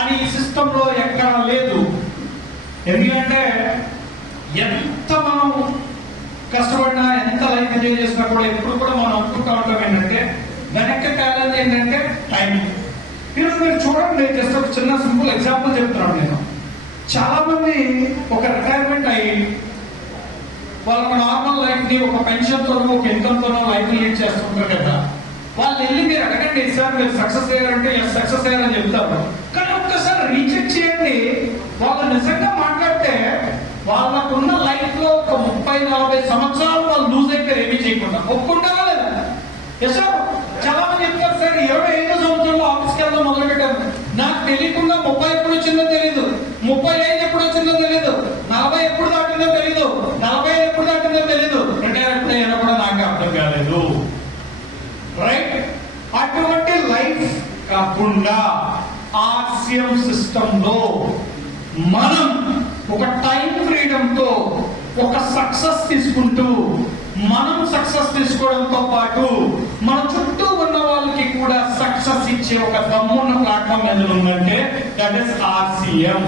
అని ఈ సిస్టమ్ లో ఎక్కడ లేదు. ఎందుకంటే ఎంత మనం కష్టపడినా, ఎంత లైఫ్ ఎంజాయ్ చేసినా కూడా ఎప్పుడు కూడా మనం అనుకుంటా ఉంటాం ఏంటంటే వెనక్కి తేలేదు ఏంటంటే టైం. ఈరోజు మీరు చూడండి, జస్ట్ ఒక చిన్న సింపుల్ ఎగ్జాంపుల్ చెప్తున్నాను నేను. చాలా మంది ఒక రిటైర్మెంట్ అయ్యి వాళ్ళ నార్మల్ లైఫ్ ని ఒక పెన్షన్ తోనో ఒక ఇన్కమ్ తోనో లైఫ్ లీడ్ చేస్తుంటారు కదా. వాళ్ళు వెళ్ళి మీరు అడగండి, సార్ మీరు సక్సెస్ అయ్యారంటే సక్సెస్ అయ్యారని చెప్తారు. కానీ ఒక్కసారి రీచెక్ చేయండి, వాళ్ళు నిజంగా మాట్లాడితే వాళ్ళకున్న లైఫ్ లో ఒక 30-40 సంవత్సరాలు వాళ్ళు లూజ్ అయిపోయారు ఏమీ చేయకుండా. ఒప్పుకుంటారా లేదా? Yes sir. చాలా మంది చెప్తారు, సార్ 25 సంవత్సరాలు ఆఫీస్కి వెళ్దాం మొదలు పెట్టాను, నాకు తెలియకుండా 30 ఎప్పుడు వచ్చిందో తెలియదు, 35 ఎప్పుడు వచ్చిందో తెలియదు, 40 ఎప్పుడు దాటిందో తెలియదు, 45 ఎప్పుడు దాటిందో తెలియదు, రిటైర్ ఎప్పుడు అయినా కూడా నాకు అర్థం కాలేదు. రైట్? అటువంటి లైఫ్ కాకుండా ఆర్సిఎం సిస్టమ్ లో మనం ఒక టైం ఫ్రీడమ్ తో ఒక సక్సెస్ తీసుకుంటూ, మనం సక్సెస్ తీసుకోవడంతో పాటు మన చుట్టూ ఉన్న వాళ్ళకి కూడా సక్సెస్ ఇచ్చే ఒక దమ్మున్న ప్లాట్ఫామ్ ఏదైనా ఉందంటే దట్ ఇస్ ఆర్సిఎం.